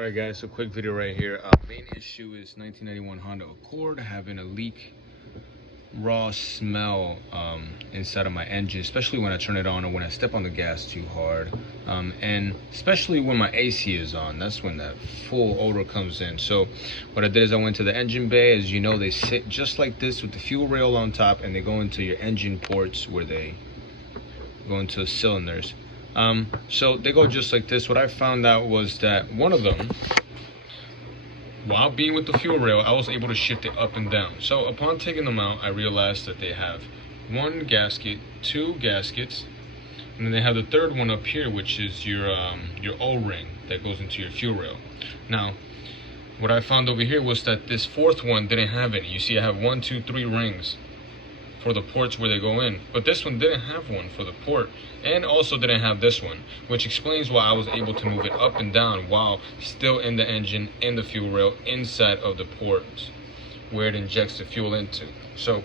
Alright guys, so quick video right here. Main issue is 1991 Honda Accord having a leak, raw smell inside of my engine, especially when I turn it on or when I step on the gas too hard, and especially when my AC is on. That's when that full odor comes in. So what I did is I went to the engine bay. As you know, they sit just like this with the fuel rail on top, and they go into your engine ports where they go into cylinders. So they go just like this. What I found out was that one of them, while being with the fuel rail, I was able to shift it up and down. So upon taking them out, I realized that they have one gasket, two gaskets, and then they have the third one up here, which is your O-ring that goes into your fuel rail. Now, what I found over here was that this fourth one didn't have any. You see, I have 1, 2, 3 rings for the ports where they go in, but this one didn't have one for the port, and also didn't have this one, which explains why I was able to move it up and down while still in the engine, in the fuel rail, inside of the ports where it injects the fuel into. So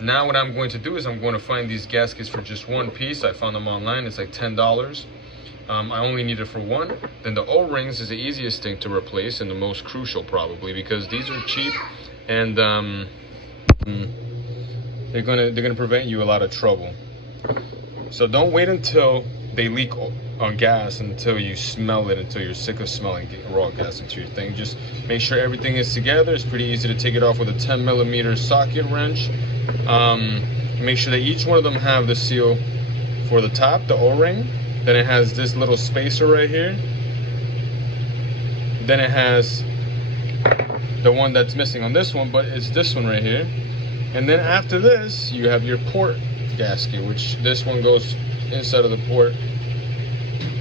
now what I'm going to do is I'm going to find these gaskets for just one piece. I found them online. It's like $10. I only need it for one. Then the O-rings is the easiest thing to replace and the most crucial, probably, because these are cheap and they're gonna prevent you a lot of trouble. So don't wait until they leak on gas until you smell it, until you're sick of smelling raw gas into your thing. Just make sure everything is together. It's pretty easy to take it off with a 10mm socket wrench. Make sure that each one of them have the seal for the top, the O-ring. Then it has this little spacer right here. Then it has the one that's missing on this one, but it's this one right here. And then after this, you have your port gasket, which this one goes inside of the port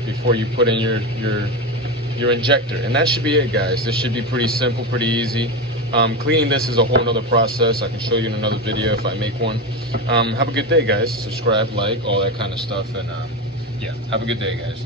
before you put in your injector. And that should be it, guys. This should be pretty simple, pretty easy. Cleaning this is a whole nother process. I can show you in another video if I make one. Have a good day, guys. Subscribe, like, all that kind of stuff. And yeah, have a good day, guys.